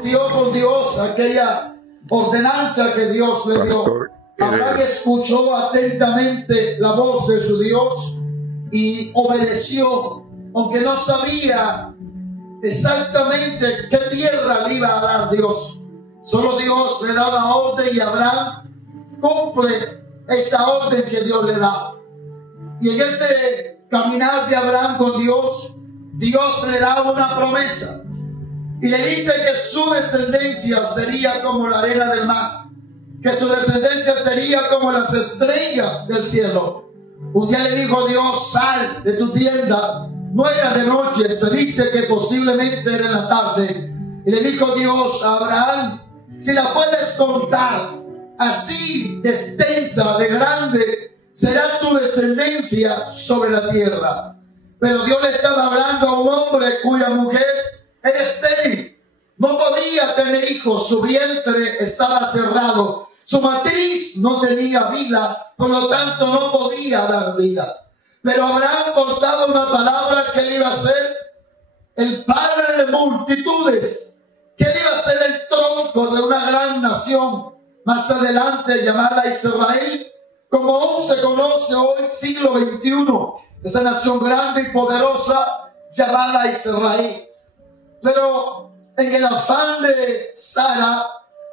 discutió con Dios aquella ordenanza que Dios le dio. Abraham escuchó atentamente la voz de su Dios y obedeció, aunque no sabía exactamente qué tierra le iba a dar Dios. Solo Dios le daba orden y Abraham cumple esa orden que Dios le da. Y en ese caminar de Abraham con Dios, Dios le da una promesa y le dice que su descendencia sería como la arena del mar, que su descendencia sería como las estrellas del cielo. Un día le dijo Dios: sal de tu tienda. No era de noche, se dice que posiblemente era en la tarde. Y le dijo Dios a Abraham: si la puedes contar, así de extensa, de grande, será tu descendencia sobre la tierra. Pero Dios le estaba hablando a un hombre cuya mujer era estéril. No podía tener hijos, su vientre estaba cerrado, su matriz no tenía vida, por lo tanto no podía dar vida. Pero Abraham portaba una palabra que él iba a ser el padre de multitudes, que él iba a ser el tronco de una gran nación, más adelante llamada Israel, como aún se conoce hoy, siglo XXI, esa nación grande y poderosa llamada Israel. Pero en el afán de Sara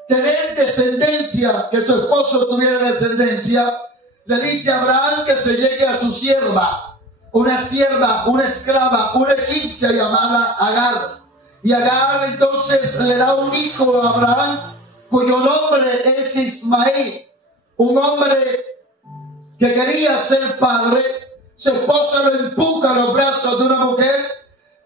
tener descendencia, que su esposo tuviera descendencia, le dice a Abraham que se llegue a su sierva, una esclava, una egipcia llamada Agar. Y Agar entonces le da un hijo a Abraham, cuyo nombre es Ismael, un hombre que quería ser padre. Su esposa lo empuja a los brazos de una mujer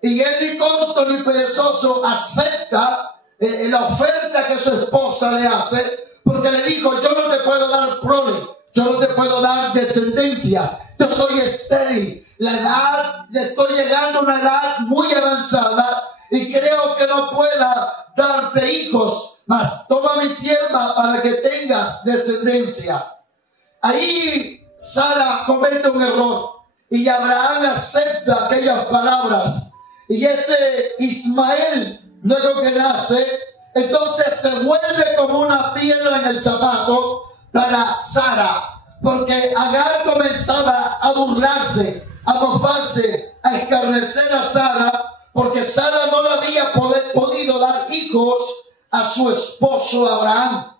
y él, ni corto ni perezoso, acepta la oferta que su esposa le hace, porque le dijo: yo no te puedo dar prole, yo no te puedo dar descendencia, yo soy estéril, estoy llegando a una edad muy avanzada y creo que no pueda darte hijos, mas toma mi sierva para que tengas descendencia. Ahí Sara comete un error y Abraham acepta aquellas palabras, y este Ismael, luego que nace, entonces se vuelve como una piedra en el zapato para Sara, porque Agar comenzaba a burlarse, a mofarse, a escarnecer a Sara, porque Sara no le había podido dar hijos a su esposo Abraham.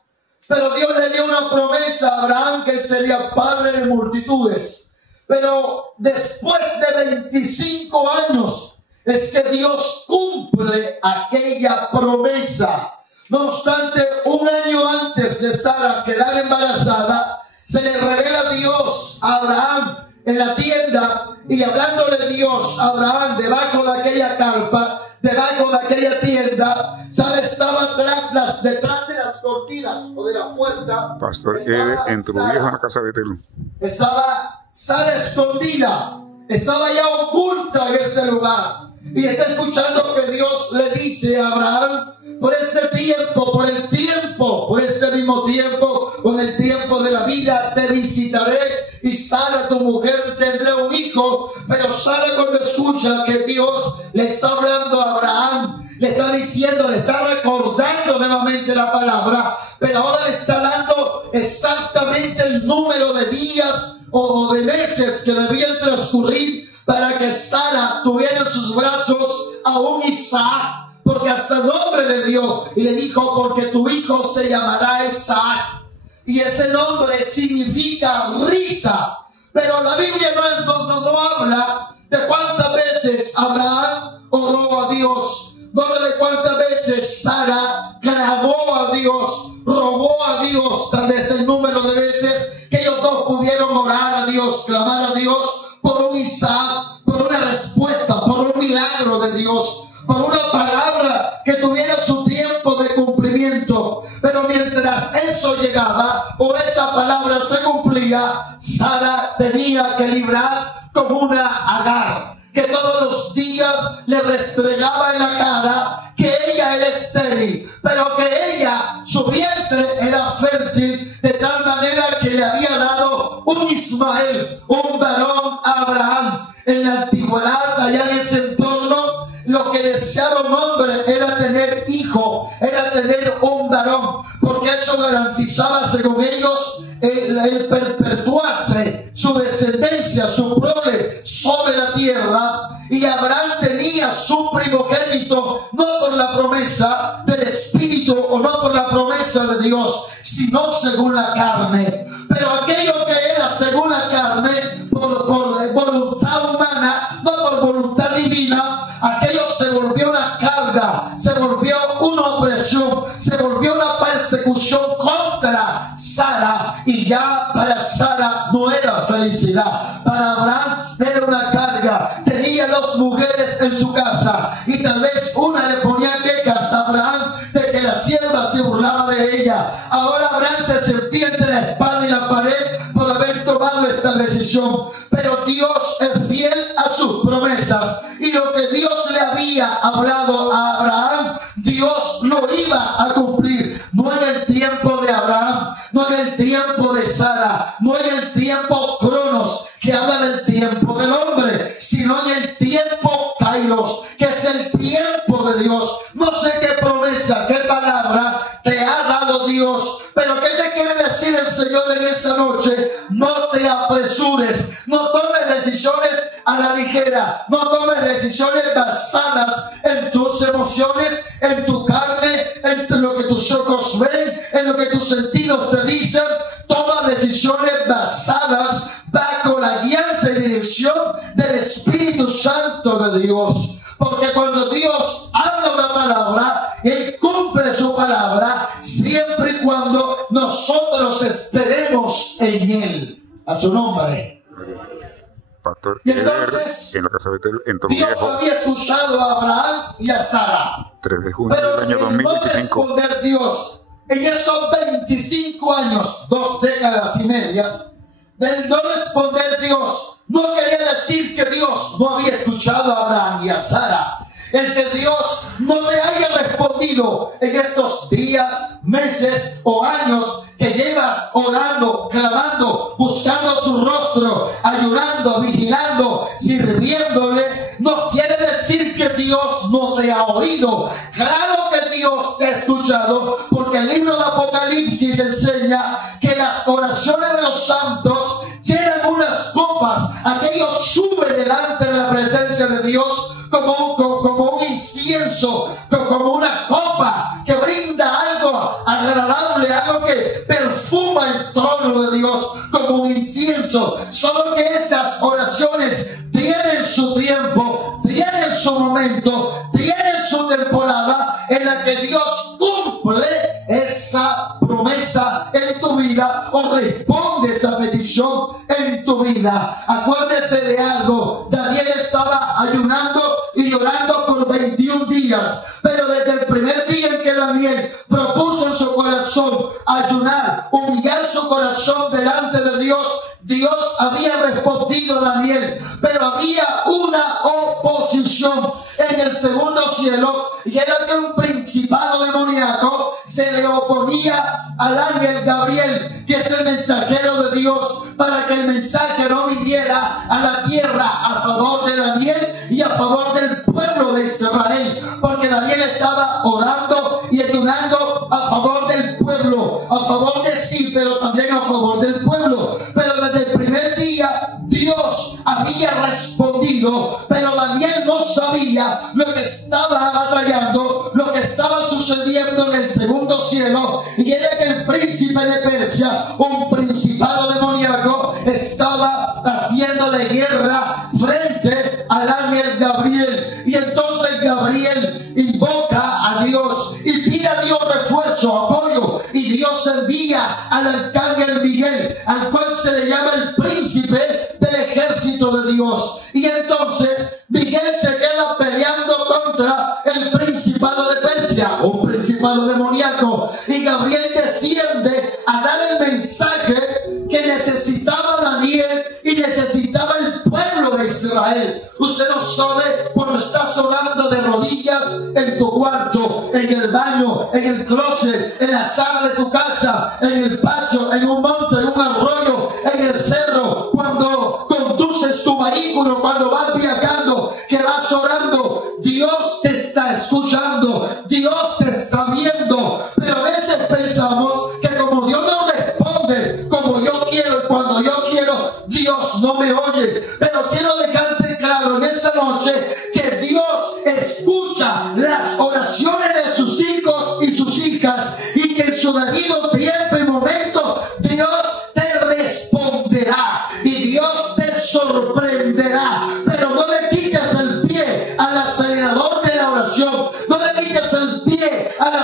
Pero Dios le dio una promesa a Abraham, que él sería padre de multitudes. Pero después de 25 años es que Dios cumple aquella promesa. No obstante, un año antes de Sara quedar embarazada, se le revela Dios a Abraham en la tienda, y hablándole Dios a Abraham debajo de aquella carpa, debajo de aquella tienda, Sara estaba detrás de las cortinas o de la puerta. Pastor Ede, en tu vieja en la casa de Telú. Estaba Sara escondida, estaba ya oculta en ese lugar. Y está escuchando que Dios le dice a Abraham: por ese tiempo, por ese mismo tiempo, con el tiempo de la vida, te visitaré, y Sara, tu mujer, tendrá un hijo. Pero Sara, cuando escucha que Dios le está hablando a Abraham, le está diciendo, le está recordando nuevamente la palabra, pero ahora le está dando exactamente el número de días o de meses que debían transcurrir para que Sara tuviera en sus brazos a un Isaac, porque hasta nombre le dio y le dijo: porque tu hijo se llamará Isaac. Y ese nombre significa risa. Pero la Biblia no habla de cuántas veces Abraham oró a Dios, no habla de cuántas veces Sara clamó a Dios, rogó a Dios. Tal vez el número de veces que ellos dos pudieron orar a Dios, clamar a Dios por un Isaac, por una respuesta, por un milagro de Dios, por una palabra que tuviera su tiempo de cumplimiento. Pero mientras eso llegaba o esa palabra se cumplía, Sara tenía que librar con una Agar, que todos los días le restregaba en la cara que ella era estéril, pero que ella, su vientre era fértil, de tal manera que le había dado un Ismael, un varón a Abraham. En la antigüedad, allá en ese entorno, lo que deseaba un hombre era tener hijos. deseo era tener un varón, porque eso garantizaba, según ellos, el perpetuarse, su descendencia, su prole sobre la tierra. Y Abraham tenía su primogénito no por la promesa del Espíritu o no por la promesa de Dios, sino según la carne. Pero aquello que era según la carne, por voluntad humana, no por voluntad divina, aquello se volvió una carga, se volvió una opresión, se volvió una persecución contra Sara. Y ya para Sara no era felicidad, para Abraham era una carga. Tenía 2 mujeres en su casa y tal vez una le ponía quejas a Abraham de que la sierva se burlaba de ella. Ahora Abraham se sentía entre la espada y la pared por haber tomado esta decisión. Pero Dios es fiel a sus promesas, y lo que Dios le había hablado a Abraham, Dios lo iba a cumplir. No en el tiempo de Abraham, no en el tiempo de Sara, no en el tiempo Cronos, que habla del tiempo del hombre, sino en el tiempo Kairos, que es el tiempo de Dios. No sé qué promesa, qué palabra te ha dado Dios, pero ¿qué te quiere decir el Señor en esa noche? No te apresures, no tomes decisiones a la ligera, no tomes decisiones basadas en tus emociones, en tu carne, en lo que tus ojos ven, en lo que tus sentidos te dicen. Toma decisiones basadas bajo la guianza y dirección del Espíritu Santo de Dios. Porque cuando Dios habla una palabra, Él cumple su palabra, siempre y cuando nosotros esperemos en Él. A su nombre. Pastor, Y entonces, en la casa de Betel entró un Dios viejo, había escuchado a Abraham y a Sara. 3 de junio Pero del año en no 2025. responder Dios en esos 25 años, 2 décadas y medias, del no responder Dios, no quería decir que Dios no había escuchado a Abraham y a Sara. El que Dios no te haya respondido en estos días, meses o años que llevas orando, clamando, buscando su rostro, ayunando, vigilando, sirviéndole, no quiere decir que Dios no te ha oído. Claro que Dios te ha escuchado, porque el libro de Apocalipsis enseña que las oraciones de los santos llenan unas copas. Aquello sube delante de la presencia de Dios como un incienso, como una copa que brinda algo agradable, algo que perfuma el trono de Dios como un incienso. Solo que esas oraciones tienen su tiempo, tienen su momento, tienen su temporada en la que Dios cumple esa promesa en tu vida o responde esa petición en tu vida. Acuérdese de algo: Daniel estaba ayunando y llorando por 21 días, pero desde el primer día en que Daniel propuso en su corazón ayunar, humillar su corazón delante de Dios, Dios había respondido a Daniel. Pero había una oposición en el segundo cielo, y era que un principado demoníaco se le oponía al ángel Gabriel, que es el mensajero de Dios, para que el mensaje no viniera a la tierra a favor de Daniel y a favor del pueblo de Israel, porque Daniel estaba orando y ayunando a favor del pueblo, a favor de sí, pero también a favor del pueblo. Pero desde el primer día Dios había respondido, pero Daniel no sabía lo que estaba batallando, lo que estaba sucediendo en el segundo cielo, y era que el príncipe de Persia, un principado demoníaco, estaba haciéndole guerra frente al ángel Gabriel. Y entonces Gabriel invoca a Dios y pide a Dios refuerzo, apoyo, y Dios envía al arcángel Miguel, al cual se le llama el príncipe del ejército de Dios. Y entonces Miguel se queda peleando contra el principado de Persia, un principado demoníaco, y Gabriel desciende a dar el mensaje que necesitaba Daniel y necesitaba el pueblo de Israel. Usted no sabe cuando estás orando de rodillas en tu cuarto, en el baño, en el closet, en la sala de tu casa, en el patio, en un monte, en un arroyo, en el cerro, cuando conduces tu vehículo, cuando vas viajando, que vas orando. Dios te está escuchando, Dios te está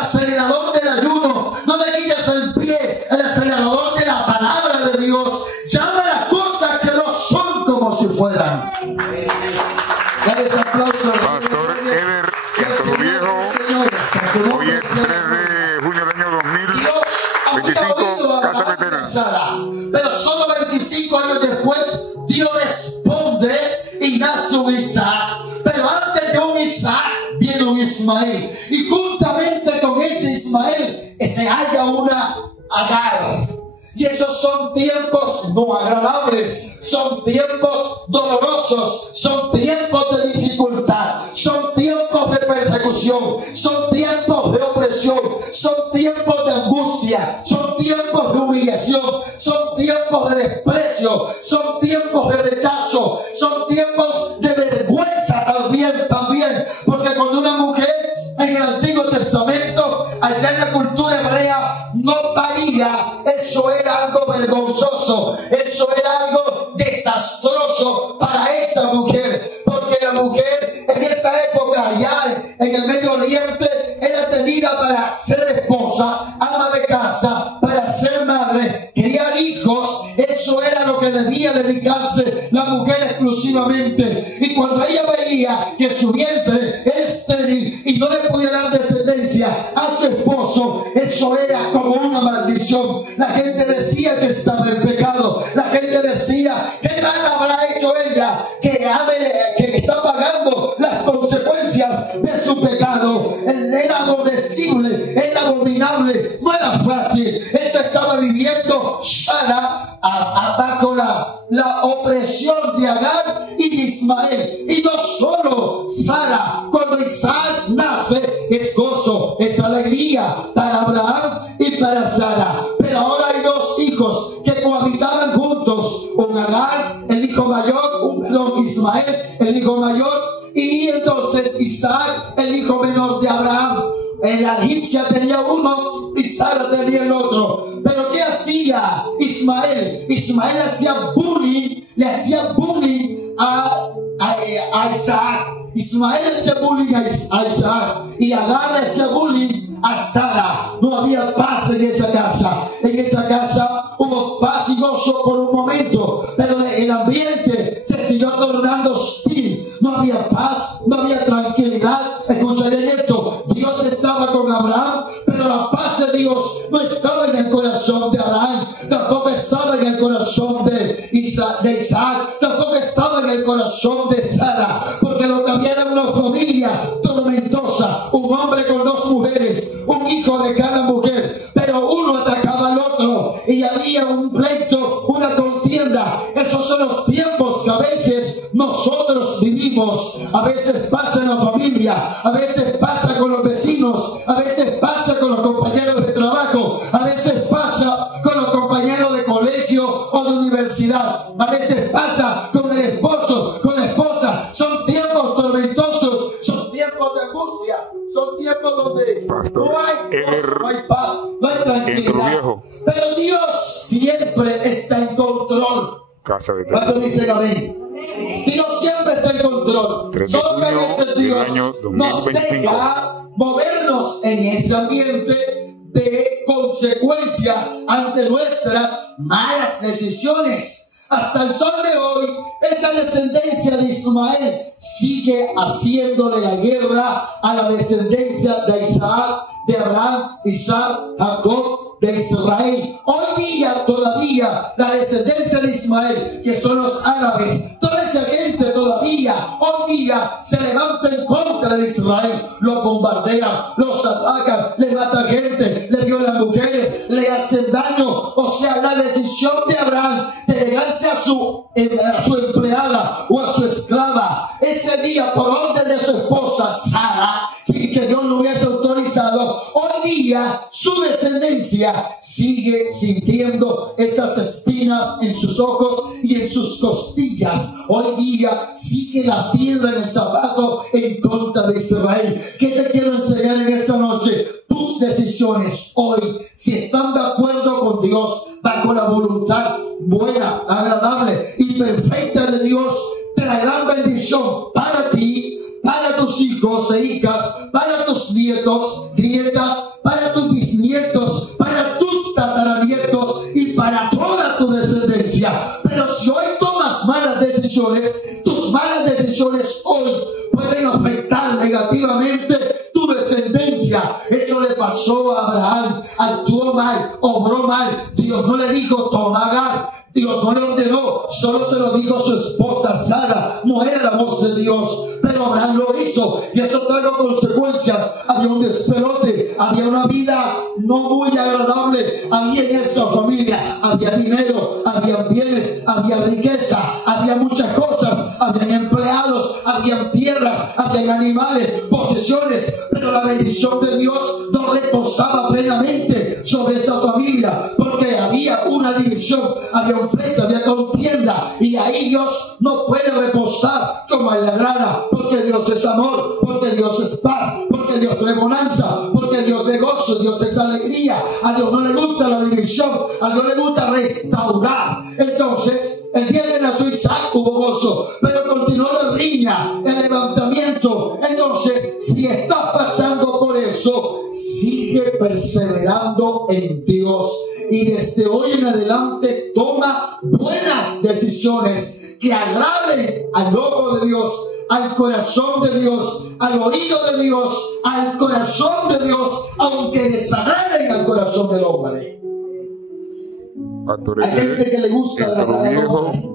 acelerador del ayuno, no le quites el pie, el acelerador de la palabra de Dios. Llama las cosas que no son como si fueran. Dale ese aplauso. Pastor Ever, en Toro Viejo, hoy es 3 de junio del año 2025, Casa Veterana. Pero solo 25 años después, Dios responde y nace un Isaac. Pero antes de un Isaac viene un Ismael. Y juntamente con ese Ismael se halla una Agar. Y esos son tiempos no agradables, son tiempos dolorosos, son tiempos de dificultad, son tiempos de persecución, son tiempos de opresión, son tiempos de angustia, son tiempos de humillación, son tiempos de desprecio, son tiempos de rechazo, son tiempos de vergüenza también, porque cuando una mujer en el Antiguo Testamento, allá en la cultura hebrea, no paría, eso era algo vergonzoso, eso era algo desastroso para esa mujer, porque la mujer en esa época allá en el Medio Oriente era tenida para ser esposa, ama de casa, para ser madre, criar hijos. Eso era lo que debía dedicarse la mujer exclusivamente. Y cuando ella veía que su vientre era estéril y no le podía dar descendencia a su esposo, eso era como una maldición. La gente decía que estaba en pecado. La gente decía, ¿qué mal habrá hecho ella que está pagando las consecuencias de su pecado? Era aborrecible, era abominable, no era fácil. Esto estaba viviendo Sara bajo la opresión de Agar y de Ismael. Y no solo Sara, cuando Isaac nace es gozo, es alegría para Abraham y para Sara. Pero ahora hay dos hijos que cohabitaban juntos, un Agar, el hijo mayor, Ismael, el hijo mayor, y entonces Isaac, el hijo menor de Abraham. La egipcia tenía uno y Sara tenía el otro. Pero ¿qué hacía Ismael? Ismael le hacía bullying a Isaac. Ismael hacía bullying a Isaac y Agar le hacía bullying a Sara. No había paz en esa casa. En esa casa hubo paz y gozo por un momento, pero el ambiente se siguió tornando hostil. No había paz, no había tranquilidad. Escucha bien esto: Dios estaba con Abraham, pero la paz de Dios no estaba en el corazón de Abraham, tampoco estaba en el corazón de Isaac, tampoco estaba en el corazón de Sara, porque lo que había era una familia tormentosa, un hombre con dos mujeres, un hijo de cada mujer, pero uno atacaba al otro y había un pleito, una contienda. Esos son los tiempos que a veces nosotros vivimos. A veces pasa en la familia, a veces pasa con los vecinos, a veces pasa con los compañeros de trabajo, a veces pasa con los compañeros de colegio o de universidad, a veces pasa con el esposo, con la esposa. Son tiempos tormentosos, son tiempos de angustia, son tiempos donde no hay paz, no hay tranquilidad. Pero Dios siempre está en control. ¿Cuánto dicen amén? Dios siempre está en control. Solo que a veces Dios nos deja movernos en ese ambiente de consecuencia ante nuestras malas decisiones. Hasta el sol de hoy, esa descendencia de Ismael sigue haciéndole la guerra a la descendencia de Isaac, de Abraham, Isaac, Jacob, de Israel. Hoy día todavía la descendencia de Ismael, que son los árabes, toda esa gente todavía hoy día se levanta en contra de Israel. Los bombardean, los atacan, le matan gente, le violan mujeres, le hacen daño. O sea, la decisión de Abraham de llegarse a su empleada o a su esclava ese día por orden de su esposa Sara, sin que Dios lo hubiese autorizado, hoy día su descendencia sigue sintiendo esas espinas en sus ojos y en sus costillas. Hoy día sigue la piedra en el zapato en contra de Israel. ¿Qué te quiero enseñar en esta noche? Tus decisiones hoy, si están de acuerdo con Dios, bajo la voluntad buena, agradable y perfecta de Dios, traerán bendición para ti, para tus hijos e hijas, para tus nietos, nietas, bisnietos, para tus tataranietos y para toda tu descendencia. Pero si hoy tomas malas decisiones, tus malas decisiones hoy pueden afectar negativamente tu descendencia. Eso le pasó a Abraham. Actuó mal, obró mal. Dios no le dijo toma Agar, Dios no le ordenó, solo se lo dijo su esposa Sara. No era la voz de Dios, pero Abraham lo hizo y eso trajo consecuencias. Había un despelote, había una vida no muy agradable. Había en esa familia, había dinero, había bienes, había riqueza, había muchas cosas, habían empleados, habían tierras, habían animales, posesiones, pero la bendición de Dios no reposaba plenamente sobre esa familia, porque había una división, había un pleito, había contienda, y ahí Dios no puede reposar como en la grana, porque Dios es amor, porque Dios es paz, porque Dios trae bonanza, porque Dios es gozo, Dios es alegría. A Dios no le gusta la división, a Dios le gusta restaurar. Entonces, el día que nació Isaac hubo gozo, pero continuó la riña, el levantamiento. Entonces, si estás pasando por eso, sigue perseverando en Dios. Y desde hoy en adelante toma buenas decisiones que agraden al ojo de Dios, al corazón de Dios, al oído de Dios, al corazón de Dios, aunque desagraden al corazón del hombre. Hay gente que le gusta agradar al hombre,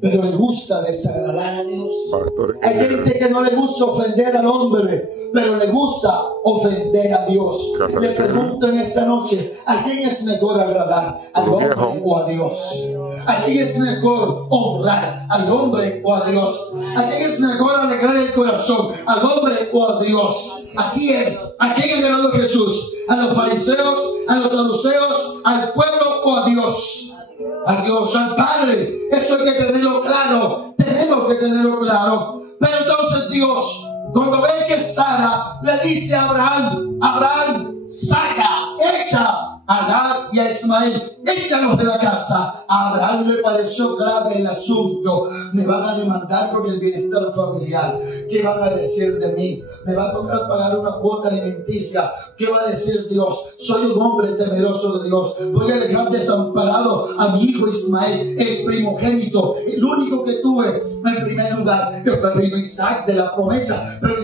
pero le gusta desagradar a Dios. Hay gente que no le gusta ofender al hombre, pero le gusta ofender a Dios. Le pregunto en esta noche, ¿a quién es mejor agradar? ¿Al hombre o a Dios? ¿A quién es mejor honrar? ¿Al hombre o a Dios? ¿A quién es mejor alegrar el corazón? ¿Al hombre o a Dios? ¿A quién? ¿A quién agradó Jesús? ¿A los fariseos? ¿A los saduceos? ¿Al pueblo o a Dios? A Dios, al Padre. Eso hay que tenerlo claro. Tenemos que tenerlo claro. Pero entonces Dios, cuando ve que Sara le dice a Abraham, Abraham, saca, echa a Agar y a Ismael, échalos de la casa. A Abraham le pareció grave el asunto. Me van a demandar por el bienestar familiar. ¿Qué van a decir de mí? Me va a tocar pagar una cuota alimenticia. ¿Qué va a decir Dios? Soy un hombre temeroso de Dios. Voy a dejar desamparado a mi hijo Ismael, el primogénito, el único que tuve en primer lugar. Después vino Isaac de la promesa, pero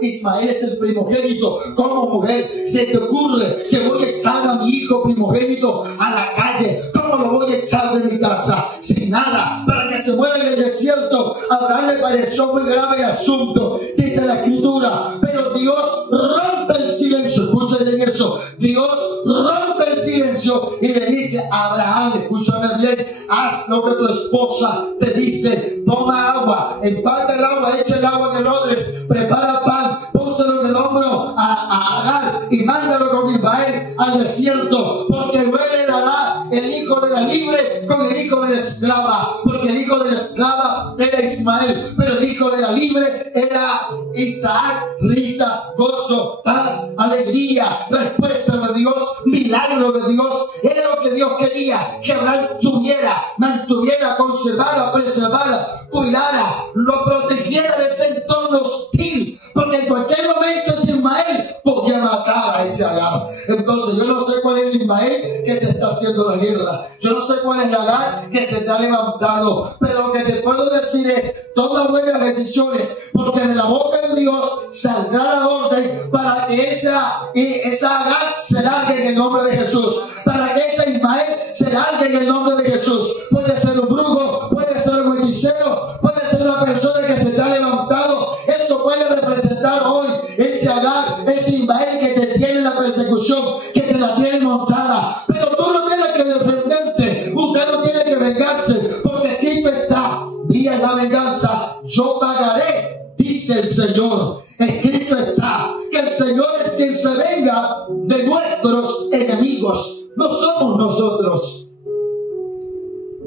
Ismael es el primogénito. Como mujer, ¿se te ocurre que voy a echar a mi hijo primogénito a la calle? ¿Cómo lo voy a echar de mi casa? Sin nada, para que se muera en el desierto. A Abraham le pareció muy grave el asunto, dice la escritura, pero Dios rompe el silencio. Escuchen bien eso. Dios rompe el silencio y le dice a Abraham, escúchame bien, haz lo que tu esposa te dice. Toma agua, empalma el agua, echa el agua en el odres, prepara pan, pónselo en el hombro a Agar y mándalo con Ismael al desierto, porque luego le dará el hijo de la libre con el hijo de la esclava, porque el hijo de la esclava era Ismael, pero el hijo de la libre era Isaac. Risa, gozo, paz, alegría, respuesta de Dios, milagro de Dios. Era lo que Dios quería, que Abraham tuviera, mantuviera, conservara, preservara, cuidara, lo protegiera de ese entorno hostil, porque en cualquier momento ese Ismael podía matar a ese Agar. Entonces yo no sé cuál es el Ismael que te está haciendo la guerra, yo no sé cuál es la Agar que se te ha levantado, pero lo que te puedo decir es, toma buenas decisiones, porque de la boca de Dios saldrá la orden para que esa Agar se largue en el nombre de Jesús, para que ese Ismael se largue en el nombre de Jesús. Puede ser un brujo, puede ser un hechicero, puede ser una persona que se te ha levantado. Eso puede representar hoy ese Agar, ese Ismael que te tiene en la persecución, que te la tiene montada. Pero tú no tienes que defenderte, usted no tiene que vengarse, porque escrito está, mía es la venganza, yo pagaré, dice el Señor. Escrito está que el Señor es quien se venga de nuestros enemigos, no somos nosotros.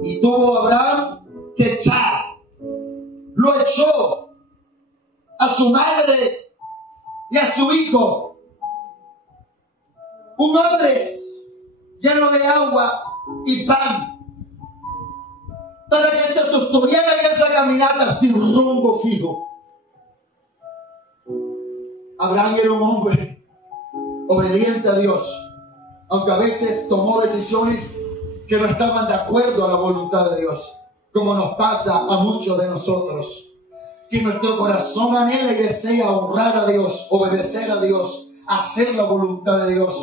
Y tuvo Abraham que echar, lo echó a su madre y a su hijo, un odres lleno de agua y pan, para que se sostuviera en esa caminata sin rumbo fijo. Abraham era un hombre obediente a Dios, aunque a veces tomó decisiones que no estaban de acuerdo a la voluntad de Dios, como nos pasa a muchos de nosotros, que nuestro corazón anhela y desea honrar a Dios, obedecer a Dios, hacer la voluntad de Dios,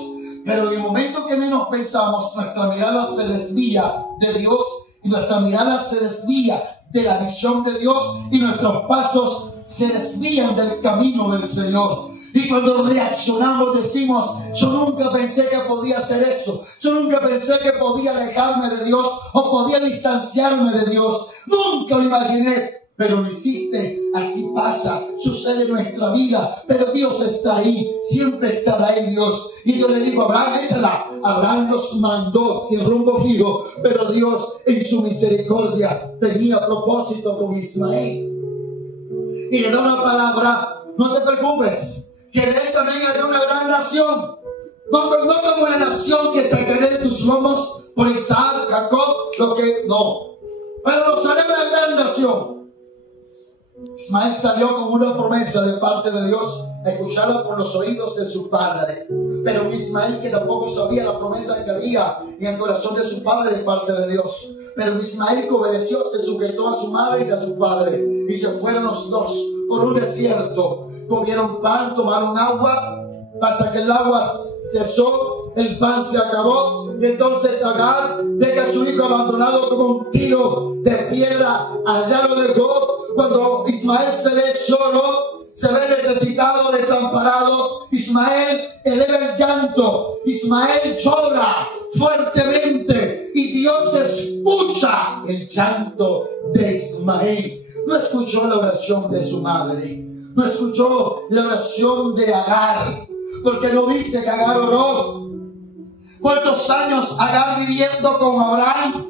pero en el momento que menos pensamos, nuestra mirada se desvía de Dios y nuestra mirada se desvía de la visión de Dios y nuestros pasos se desvían del camino del Señor. Y cuando reaccionamos decimos, yo nunca pensé que podía hacer eso, yo nunca pensé que podía alejarme de Dios o podía distanciarme de Dios, nunca lo imaginé, pero lo hiciste. Así pasa, sucede en nuestra vida, pero Dios está ahí, siempre estará ahí Dios. Y yo le digo a Abraham, échala. Abraham nos mandó sin rumbo fijo, pero Dios en su misericordia tenía propósito con Ismael. Y le da una palabra, no te preocupes, que de él también haré una gran nación. No como una nación que sacaré de tus lomos por Isaac, Jacob, no. Pero los haré una gran nación. Ismael salió con una promesa de parte de Dios, escuchada por los oídos de su padre. Pero un Ismael que tampoco sabía la promesa que había en el corazón de su padre de parte de Dios. Pero un Ismael que obedeció, se sujetó a su madre y a su padre, y se fueron los dos por un desierto. Comieron pan, tomaron agua, hasta que el agua cesó, el pan se acabó, y entonces Agar deja a su hijo abandonado como un tiro de piedra. Allá lo dejó. Cuando Ismael se ve solo, se ve necesitado, desamparado, Ismael eleva el llanto, Ismael llora fuertemente y Dios escucha el llanto de Ismael. No escuchó la oración de su madre, no escuchó la oración de Agar, porque no dice que Agar oró. ¿Cuántos años Agar viviendo con Abraham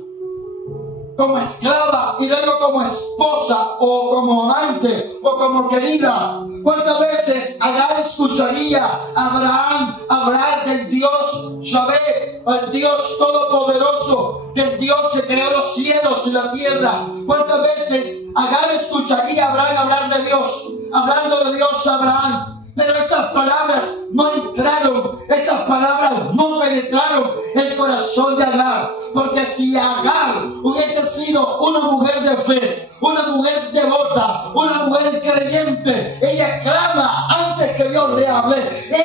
como esclava y luego como esposa o como amante o como querida? ¿Cuántas veces Agar escucharía a Abraham hablar del Dios Yahvé, el Dios todopoderoso, del Dios que creó los cielos y la tierra? ¿Cuántas veces Agar escucharía a Abraham hablar de Dios, hablando de Dios a Abraham? Pero esas palabras no entraron, esas palabras no penetraron el corazón de Agar. Porque si Agar hubiese sido una mujer de fe, una mujer devota, una mujer creyente, ella clama antes que Dios le hable.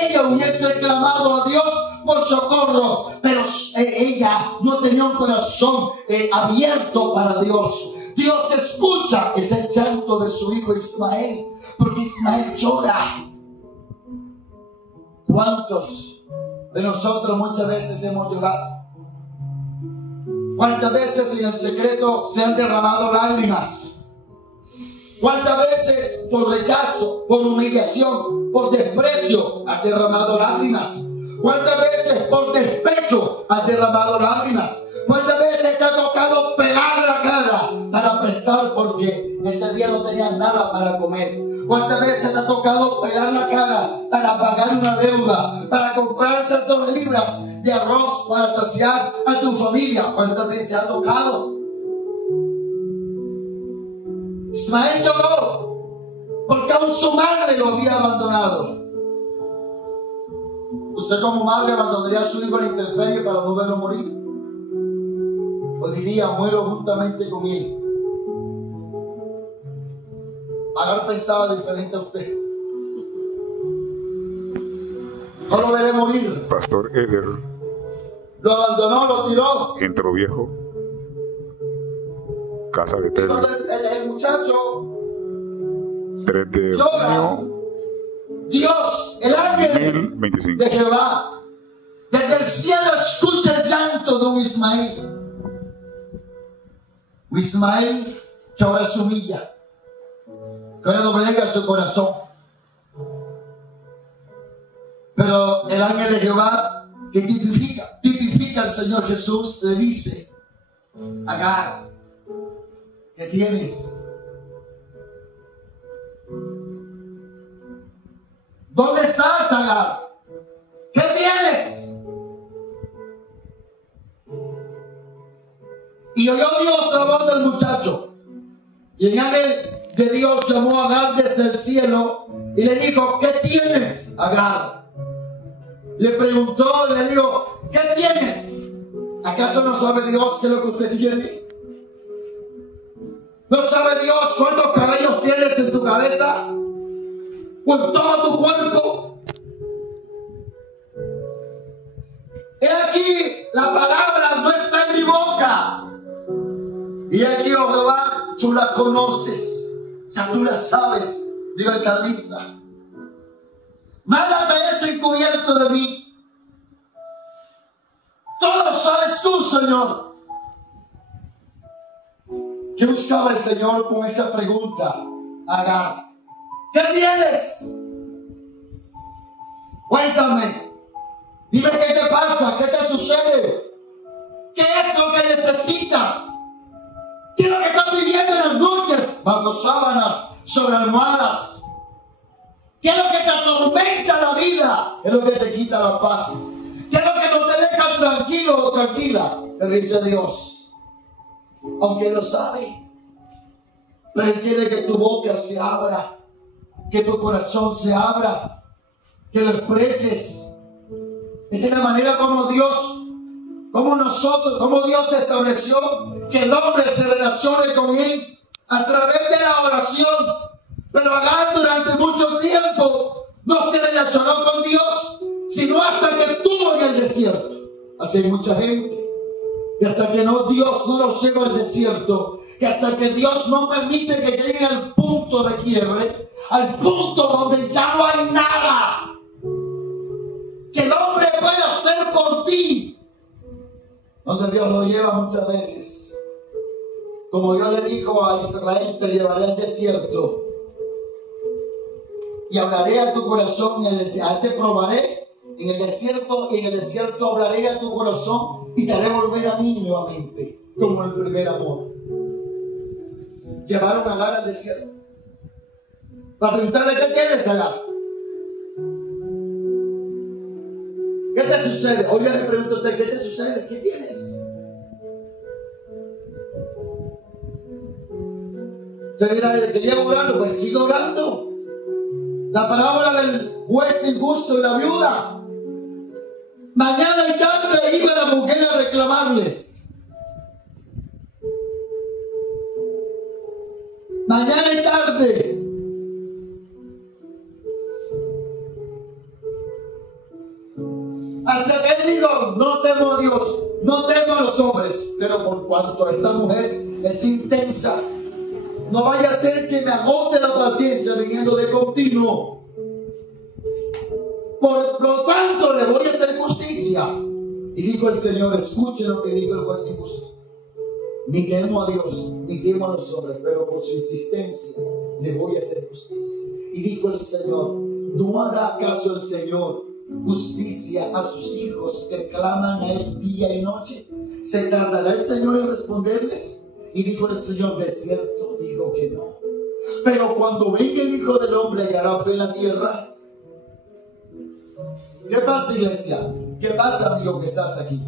Ella hubiese clamado a Dios por socorro, pero ella no tenía un corazón abierto para Dios. Dios escucha ese llanto de su hijo Ismael, porque Ismael llora. ¿Cuántos de nosotros muchas veces hemos llorado? ¿Cuántas veces en el secreto se han derramado lágrimas? ¿Cuántas veces por rechazo, por humillación, por desprecio has derramado lágrimas? ¿Cuántas veces por despecho has derramado lágrimas? ¿Cuántas veces te ha tocado pelar la cara para prestar porque ese día no tenías nada para comer? ¿Cuántas veces te ha tocado pelar la cara para pagar una deuda, para comprar ciertas libras de arroz para saciar a tu familia? ¿Cuántas veces ha tocado? Ismael lloró porque aún su madre lo había abandonado. ¿Usted como madre abandonaría a su hijo en la intemperie para no verlo morir? ¿O diría, muero juntamente con él? Agar pensaba diferente a usted. No lo veré morir. Pastor Eder. Lo abandonó, lo tiró. Entro Viejo. Casa de Tela. El muchacho 3 de llora. junio. Dios, el ángel 2025. de Jehová, desde el cielo escucha el llanto de un Ismael. Un Ismael que ahora se humilla, que ahora doblega su corazón. Pero el ángel de Jehová, que tipifica al Señor Jesús, le dice: Agar, ¿qué tienes? ¿Dónde estás, Agar? ¿Qué tienes? Y oyó Dios la voz del muchacho. Y el ángel de Dios llamó a Agar desde el cielo y le dijo: ¿qué tienes, Agar? Le preguntó y le dijo: ¿Qué tienes? ¿Acaso no sabe Dios qué es lo que usted tiene? ¿No sabe Dios cuántos cabellos tienes en tu cabeza? ¿O en todo tu cuerpo? He aquí, la palabra no está en mi boca. Y aquí, oh Jehová, tú la conoces. Ya tú la sabes, dijo el salmista. Nada te es encubierto de mí. Todo lo sabes tú, Señor. ¿Qué buscaba el Señor con esa pregunta? Agar, ¿qué tienes? Cuéntame. Dime qué te pasa, qué te sucede. ¿Qué es lo que necesitas? ¿Qué es lo que estás viviendo en las noches? Bajo sábanas, sobre almohadas. ¿Qué es lo que te atormenta la vida? ¿Qué es lo que te quita la paz? ¿Qué es lo que no te deja tranquilo o tranquila? Le dice Dios. Aunque Él lo sabe. Pero Él quiere que tu boca se abra. Que tu corazón se abra. Que lo expreses. Esa es la manera como Dios, como Dios estableció que el hombre se relacione con Él a través de la oración. Pero Agar durante mucho tiempo no se relacionó con Dios, sino hasta que estuvo en el desierto. Así hay mucha gente que hasta que Dios no los lleva al desierto, que hasta que Dios no permite que lleguen al punto de quiebre, al punto donde ya no hay nada que el hombre pueda hacer por ti, donde Dios lo lleva muchas veces. Como Dios le dijo a Israel, te llevaré al desierto y hablaré a tu corazón, te probaré en el desierto, y en el desierto hablaré a tu corazón y te haré volver a mí nuevamente, como el primer amor. Llevaron a Agar al desierto para preguntarle, ¿qué tienes, Agar? ¿Qué te sucede? Hoy le pregunto a usted, ¿qué te sucede? ¿Qué tienes? Usted dirá, ¿te llevo orando? Pues sigo orando. La parábola del juez injusto y la viuda. Mañana y tarde iba la mujer a reclamarle. Mañana y tarde. Hasta que él dijo, no temo a Dios, no temo a los hombres, pero por cuanto esta mujer es intensa, no vaya a ser que me agote la paciencia viniendo de continuo. Por lo tanto, le voy a hacer justicia. Y dijo el Señor, escuchen lo que dijo el juez injusto. Ni temo a Dios, ni temo a los hombres, pero por su insistencia le voy a hacer justicia. Y dijo el Señor, ¿no hará acaso el Señor justicia a sus hijos que claman a Él día y noche? ¿Se tardará el Señor en responderles? Y dijo el Señor, de cierto, dijo que no. Pero cuando venga el Hijo del Hombre, hallará fe en la tierra. ¿Qué pasa, iglesia? ¿Qué pasa, amigo, que estás aquí?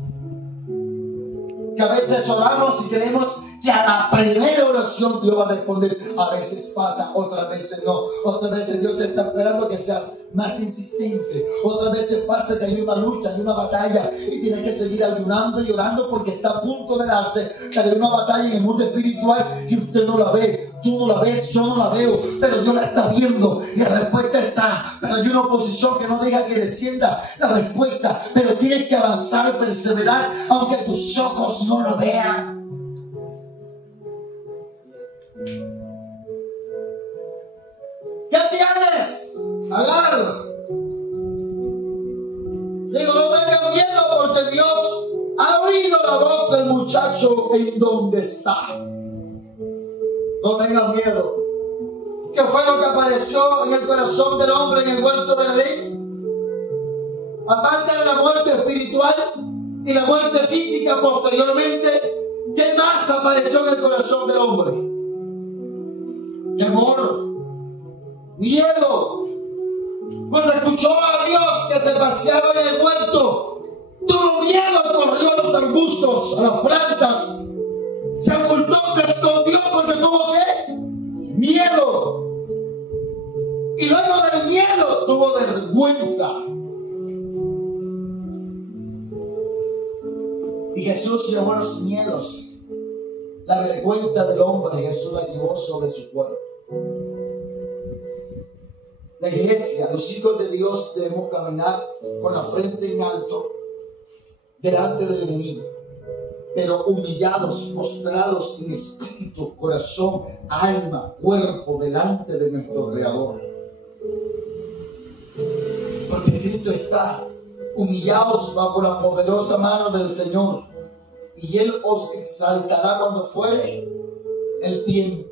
Que a veces oramos y creemos que a la primera oración Dios va a responder. A veces pasa, otras veces no. Otras veces Dios está esperando que seas más insistente. Otras veces pasa que hay una lucha, hay una batalla y tienes que seguir ayunando y orando porque está a punto de darse. Pero hay una batalla en el mundo espiritual que usted no la ve. Tú no la ves, yo no la veo, pero Dios la está viendo y la respuesta está. Pero hay una oposición que no deja que descienda la respuesta. Pero tienes que avanzar, perseverar, aunque tus ojos no lo vean. ¿Qué tienes? Agar. Digo, no tengan miedo porque Dios ha oído la voz del muchacho en donde está. No tengan miedo. ¿Qué fue lo que apareció en el corazón del hombre en el huerto de Edén? Aparte de la muerte espiritual y la muerte física posteriormente, ¿qué más apareció en el corazón del hombre? Temor, miedo. Cuando escuchó a Dios que se paseaba en el huerto, tuvo miedo, corrió a los arbustos, a las plantas, se ocultó, se escondió porque tuvo ¿qué? Miedo. Y luego del miedo tuvo vergüenza. Y Jesús llevó los miedos. La vergüenza del hombre Jesús la llevó sobre su cuerpo. La iglesia, los hijos de Dios, debemos caminar con la frente en alto delante del enemigo, pero humillados, postrados en espíritu, corazón, alma, cuerpo delante de nuestro Creador. Porque Cristo está: humillados bajo la poderosa mano del Señor, y Él os exaltará cuando fuere el tiempo.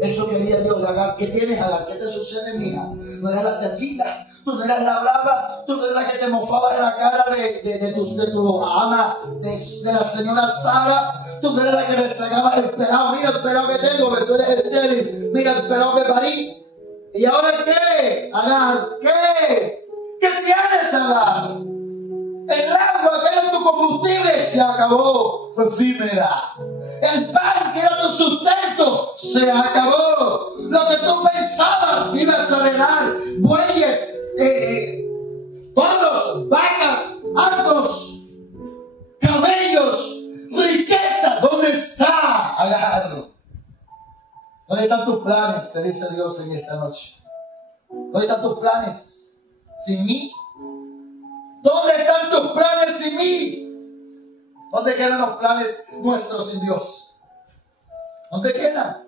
Eso quería Dios de Agar. ¿Qué tienes, Agar? ¿Qué te sucede, mija? No eras la chachita, tú no eras la brava, tú no eras la que te mofabas en la cara de tu ama, de la señora Sara, tú no eras la que le entregabas el pelado. Mira el pelado que tengo, que tú eres el tele, mira el pelado que parí. ¿Y ahora qué, Agar? ¿Qué? ¿Qué tienes, Agar? El agua que era tu combustible se acabó, fue efímera. El pan que era tu sustento se acabó. Lo que tú pensabas que ibas a heredar, bueyes, toros, vacas, asnos, camellos, riqueza, ¿dónde está? Agarro. ¿Dónde están tus planes? Te dice Dios en esta noche. ¿Dónde están tus planes? ¿Sin mí? ¿Dónde están tus planes sin mí? ¿Dónde quedan los planes nuestros sin Dios? ¿Dónde quedan?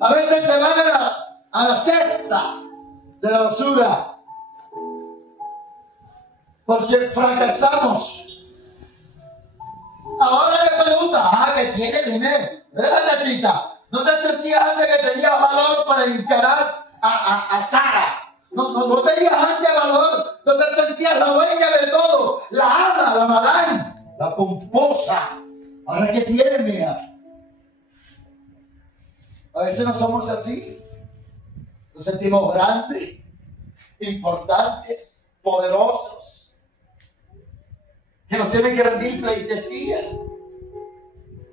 A veces se van a la cesta de la basura porque fracasamos. Ahora le pregunta: ¿qué tiene dinero? ¿Verdad, Nachita? ¿No te sentías antes que tenías valor para encarar a Sara? No tenías antes valor, no te sentías la dueña de todo, la ama, la madame, la pomposa. Ahora que tienes, mía. A veces no somos así. Nos sentimos grandes, importantes, poderosos, que nos tienen que rendir pleitesía,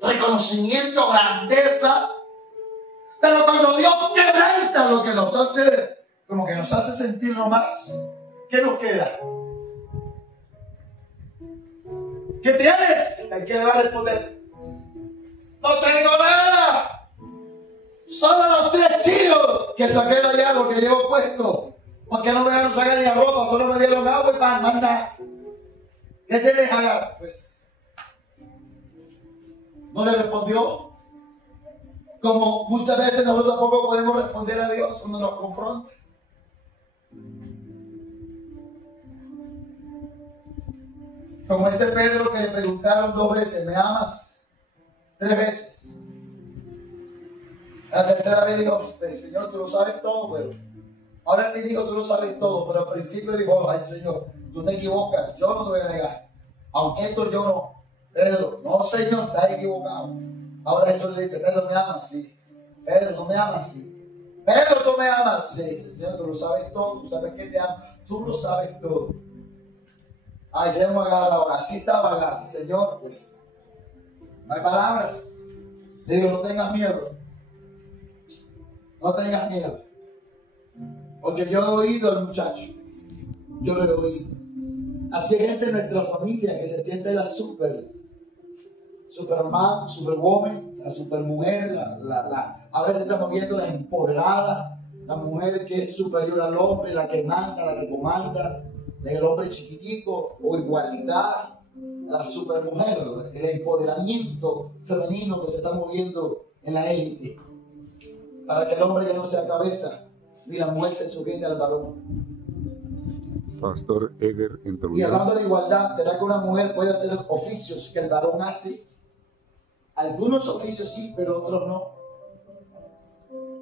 reconocimiento, grandeza. Pero cuando Dios quebranta lo que nos hace, como que nos hace sentir más, ¿qué nos queda? ¿Qué tienes? Hay que elevar el poder. No tengo nada. Solo los 3 chinos que saqué de allá, lo que llevo puesto. Porque no me dejaron sacar ni la ropa, solo me dieron agua y pan, manda. ¿Qué tienes, Agar? Pues no le respondió. Como muchas veces nosotros tampoco podemos responder a Dios cuando nos confronta. Como ese Pedro que le preguntaron 2 veces: ¿me amas? 3 veces. La tercera vez dijo: pues, Señor, tú lo sabes todo, pero ahora sí dijo: tú lo sabes todo, pero al principio dijo: ay, Señor, tú te equivocas, yo no te voy a negar, aunque esto yo no. Pedro: no, Señor, estás equivocado. Ahora Jesús le dice: Pedro, ¿me amas? Sí. Pedro, ¿no me amas? Sí. Pedro, ¿tú me amas? Sí. Señor, tú lo sabes todo, tú sabes que te amo, tú lo sabes todo. Ay, ya hemos Agar ahora. Así estaba Agar. Señor, pues no hay palabras. Le digo: no tengas miedo. No tengas miedo. Porque yo he oído al muchacho. Yo lo he oído. Así hay gente en nuestra familia que se siente la Superman, Superwoman, la supermujer, ahora se estamos viendo la empoderada, la mujer que es superior al hombre, la que manda, la que comanda, el hombre chiquitico o igualdad, la supermujer, el empoderamiento femenino que se está moviendo en la élite, para que el hombre ya no sea cabeza y la mujer se sujete al varón. Pastor Eder Y hablando de igualdad, ¿será que una mujer puede hacer oficios que el varón hace? Algunos oficios sí, pero otros no.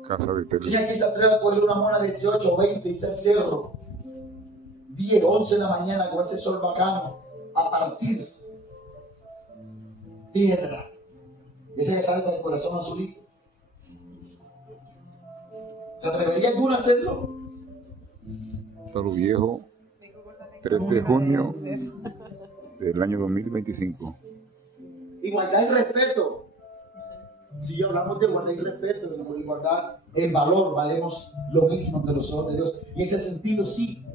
Casa de Tele. ¿Quién aquí se atreve a coger una mona 18 o 20 y ser cerro? 10, 11 de la mañana con ese sol bacano a partir piedra. Ese que sale con el corazón azulito. ¿Se atrevería alguno a hacerlo? Toro Viejo, 3 de junio del año 2025. Igualdad y respeto. Si hablamos de igualdad y respeto, igualdad en valor, valemos lo mismo ante los ojos de Dios. Y en ese sentido, sí.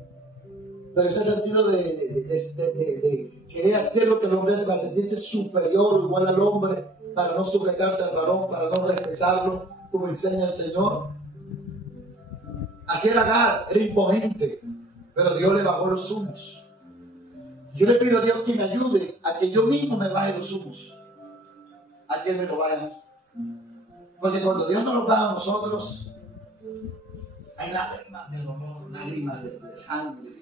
Pero ese sentido de querer hacer lo que el hombre hace, para sentirse superior, igual al hombre, para no sujetarse al varón, para no respetarlo, como enseña el Señor. Así era Agar, era imponente, pero Dios le bajó los humos. Yo le pido a Dios que me ayude a que yo mismo me baje los humos, a que me lo baje. Porque cuando Dios nos lo baja a nosotros, hay lágrimas de dolor, lágrimas de sangre.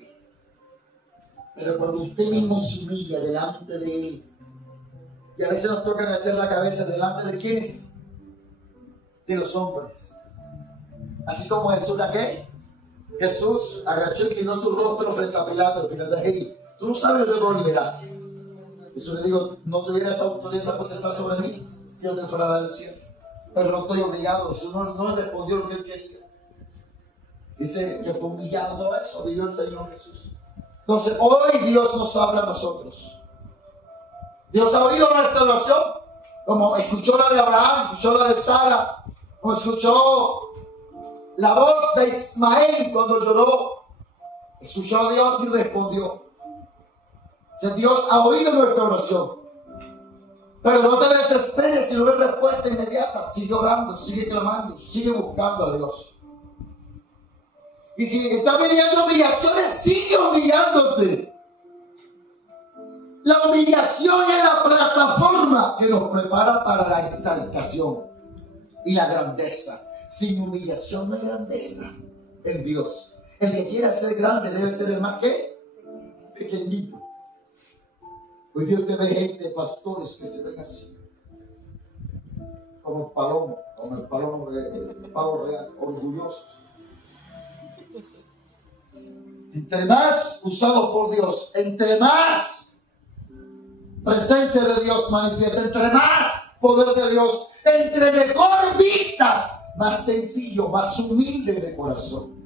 Pero cuando usted mismo se humilla delante de Él, y a veces nos toca meter la cabeza delante de ¿quiénes? De los hombres. Así como Jesús, ¿qué? Jesús agachó y inclinó su rostro frente a Pilato. Al final de hey, tú no sabes lo que voy a liberar. Jesús le dijo, no tuviera esa autoridad, esa potestad sobre mí, si yo te fuera a dar el cielo. Pero no estoy obligado. Jesús no le respondió lo que él quería. Dice que fue humillado a eso, vivió el Señor Jesús. Entonces, hoy Dios nos habla a nosotros. Dios ha oído nuestra oración, como escuchó la de Abraham, escuchó la de Sara, como escuchó la voz de Ismael cuando lloró. Escuchó a Dios y respondió. Entonces, Dios ha oído nuestra oración. Pero no te desesperes si no ves respuesta inmediata. Sigue orando, sigue clamando, sigue buscando a Dios. Y si estás viniendo humillaciones, sigue humillándote. La humillación es la plataforma que nos prepara para la exaltación y la grandeza. Sin humillación no hay grandeza en Dios. El que quiera ser grande debe ser el más que pequeñito. Hoy Dios te ve gente, pastores que se ven así, como el palomo real, orgullosos. Entre más usado por Dios, entre más presencia de Dios manifiesta, entre más poder de Dios, entre mejor vistas, más sencillo, más humilde de corazón.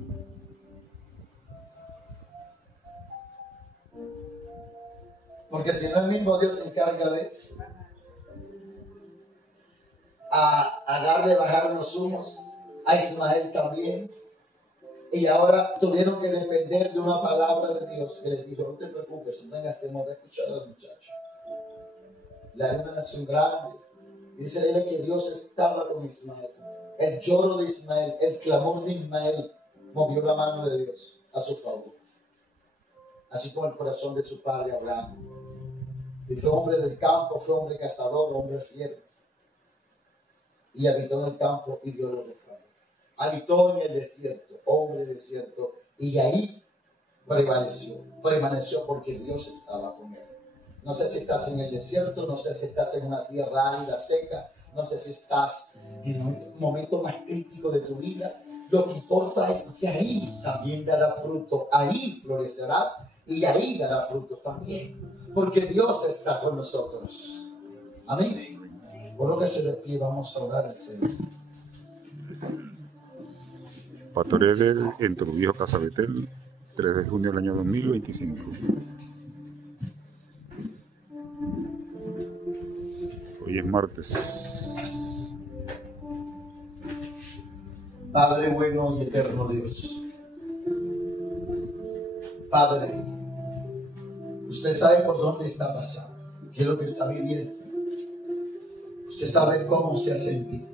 Porque si no, el mismo Dios se encarga de a Agar le bajaron los humos, a Ismael también. Y ahora tuvieron que depender de una palabra de Dios que les dijo, no te preocupes, no tengas temor. Escuchado al muchacho. La era una nación grande. Y dice él que Dios estaba con Ismael. El lloro de Ismael, el clamor de Ismael movió la mano de Dios a su favor. Así como el corazón de su padre Abraham. Y fue hombre del campo, fue hombre cazador, hombre fiel. Y habitó en el campo y Dios lo rescató. Habitó en el desierto, hombre desierto, y ahí prevaleció porque Dios estaba con él. No sé si estás en el desierto, no sé si estás en una tierra árida, seca, no sé si estás en un momento más crítico de tu vida. Lo que importa es que ahí también dará fruto, ahí florecerás y ahí dará fruto también, porque Dios está con nosotros. Amén. Por lo que se despide, vamos a orar al Señor. Pastor Edel en Trujillo, Casa Betel, 3 de junio del año 2025. Hoy es martes. Padre bueno y eterno Dios. Padre, usted sabe por dónde está pasando, qué es lo que está viviendo. Usted sabe cómo se ha sentido.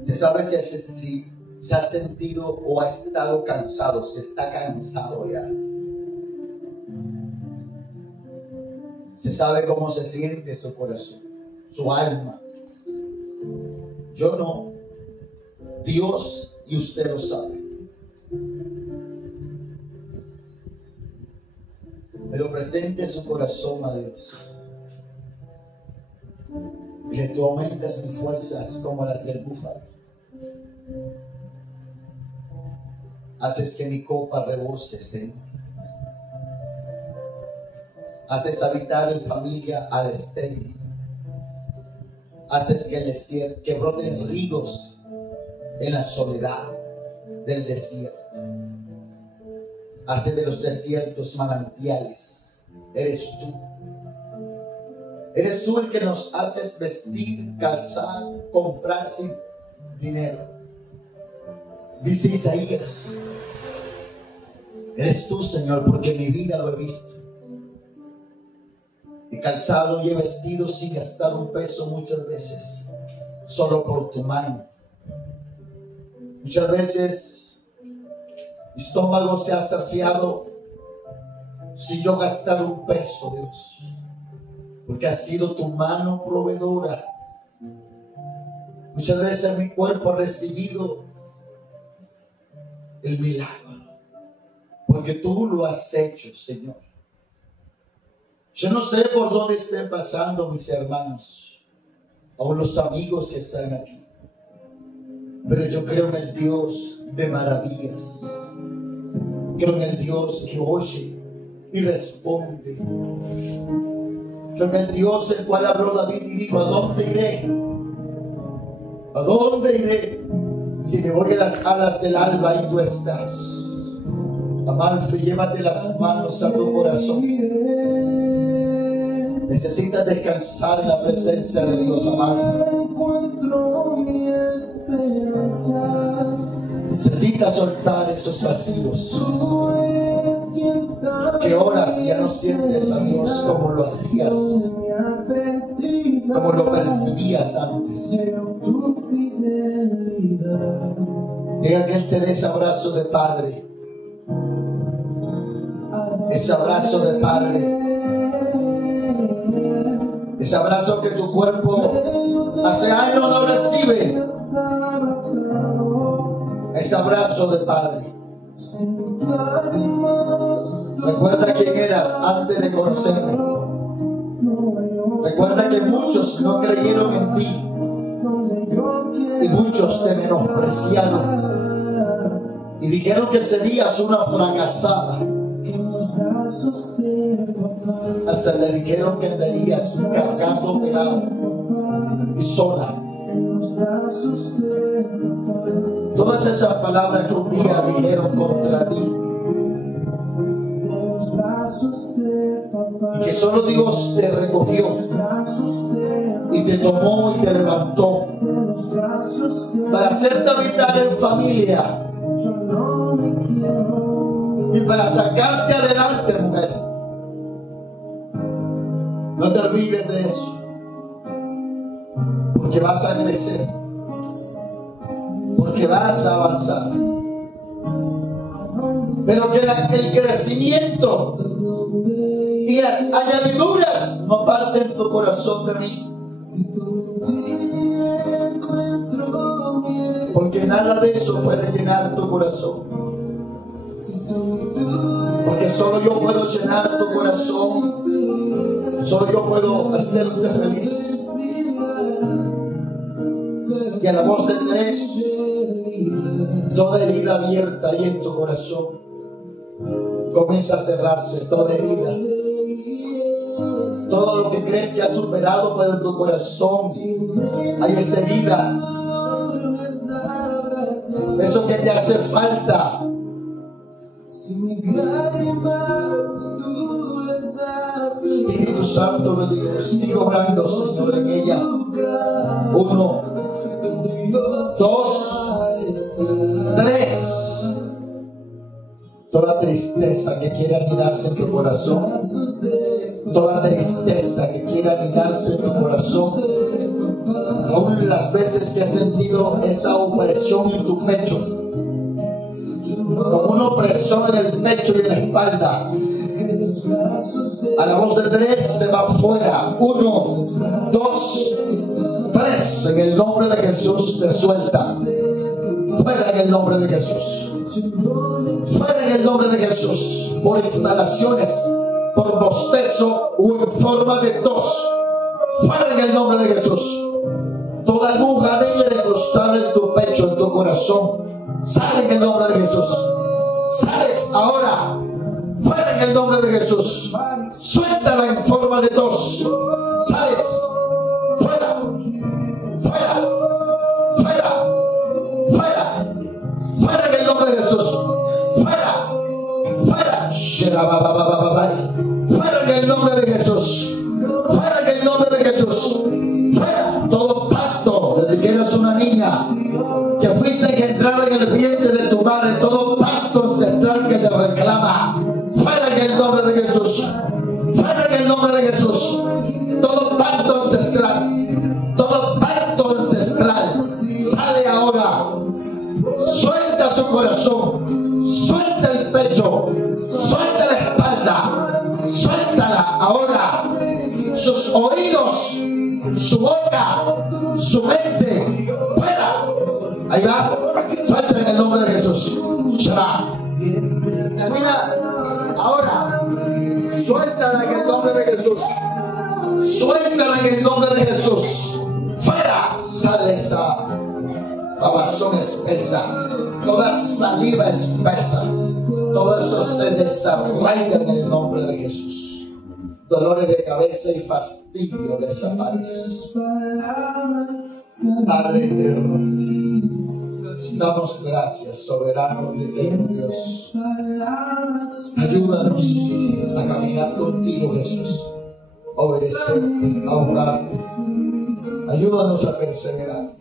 Usted sabe si se ha sentido o ha estado cansado, se está cansado ya. Usted sabe cómo se siente su corazón, su alma. Yo no, Dios y usted lo sabe. Pero presente su corazón a Dios. Dile, tú aumentas mis fuerzas como las del búfalo. Haces que mi copa rebose, Señor. Haces habitar en familia al estéril. Haces que broten ríos en la soledad del desierto. Haces de los desiertos manantiales. Eres tú. Eres tú el que nos haces vestir, calzar, comprar sin dinero. Dice Isaías Eres tú, Señor, porque mi vida lo he visto. He calzado y he vestido sin gastar un peso muchas veces, solo por tu mano. Muchas veces mi estómago se ha saciado sin yo gastar un peso, Dios, porque ha sido tu mano proveedora. Muchas veces mi cuerpo ha recibido el milagro, porque tú lo has hecho, Señor. Yo no sé por dónde estén pasando mis hermanos, o los amigos que están aquí, pero yo creo en el Dios de maravillas. Creo en el Dios que oye y responde. Creo en el Dios el cual habló David y dijo: ¿a dónde iré? ¿A dónde iré si me voy a las alas del alba y tú estás? Amalfi, llévate las manos a tu corazón. Necesitas descansar en la presencia de Dios, Amalfi. Necesitas soltar esos vacíos. Que horas ya no sientes a Dios como lo hacías, como lo percibías antes. Deja que Él te dé ese abrazo de Padre. Ese abrazo de Padre. Ese abrazo que tu cuerpo hace años no recibe. Ese abrazo de Padre. Recuerda quién eras antes de conocerlo. Recuerda que muchos no creyeron en ti y muchos te menospreciaron y dijeron que serías una fracasada. Hasta le dijeron que andarías cargando pelado y sola. Todas esas palabras que un día dijeron contra ti, y que solo Dios te recogió y te tomó y te levantó para hacerte habitar en familia y para sacarte adelante, mujer. No te olvides de eso, porque vas a crecer, porque vas a avanzar. Pero que el crecimiento y las añadiduras no parten tu corazón de mí, porque nada de eso puede llenar tu corazón. Porque solo yo puedo llenar tu corazón, solo yo puedo hacerte feliz. Y a la voz de tres, toda herida abierta ahí en tu corazón comienza a cerrarse, toda herida. Todo lo que crees que has superado, pero en tu corazón hay esa herida. Eso que te hace falta. Espíritu Santo, lo digo, sigo orando, Señor, en ella. 1, 2, 3. Toda tristeza que quiera anidarse en tu corazón, toda tristeza que quiera anidarse en tu corazón, aún las veces que has sentido esa opresión en tu pecho, como una opresión en el pecho y en la espalda, a la voz de 3 se va fuera. 1, 2, 3. En el nombre de Jesús te suelta. Fuera en el nombre de Jesús. Fuera en el nombre de Jesús. Por exhalaciones, por bostezo o en forma de tos. Fuera en el nombre de Jesús. Toda aguja negra incrustada en tu pecho, en tu corazón, sale en el nombre de Jesús. Sales ahora. Fuera en el nombre de Jesús. Suéltala en forma de tos. Sales. Fuera. Fuera. Fuera. Fuera. Fuera en el nombre de Jesús. Fuera. Fuera. Fuera en el nombre de Jesús. Fuera en el nombre de Jesús. Fuera. Todo pacto desde que eras una niña, que fuiste engendrada en el vientre de tu madre, todo pacto ancestral que te reclama, Suelta la espalda, suéltala ahora. Sus oídos, su boca, su mente, fuera. Ahí va, suelta en el nombre de Jesús. Se va. Mira, ahora, suéltala en el nombre de Jesús. Suéltala en el nombre de Jesús. Fuera. Sale esa babazón espesa, toda saliva espesa, todo eso se desarraiga en el nombre de Jesús. Dolores de cabeza y fastidio desaparecen. Padre eterno, damos gracias, soberano y eterno Dios. Ayúdanos a caminar contigo, Jesús, obedecerte, a honrarte. Ayúdanos a perseverar.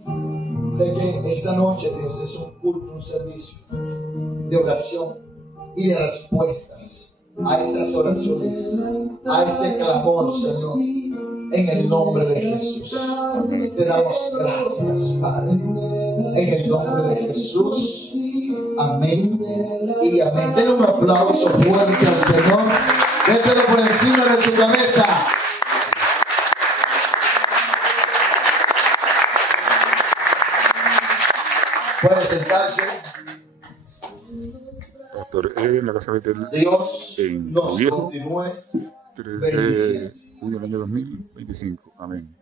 Sé que esta noche, Dios, es un culto, un servicio de oración y de respuestas a esas oraciones, a ese clamor, Señor, en el nombre de Jesús. Te damos gracias, Padre, en el nombre de Jesús. Amén y amén. Den un aplauso fuerte al Señor. Déselo por encima de su cabeza. Puede sentarse. Pastor, en la casa Betel, Dios en nos Viejo, continúe 3 de junio del año 2025. Amén.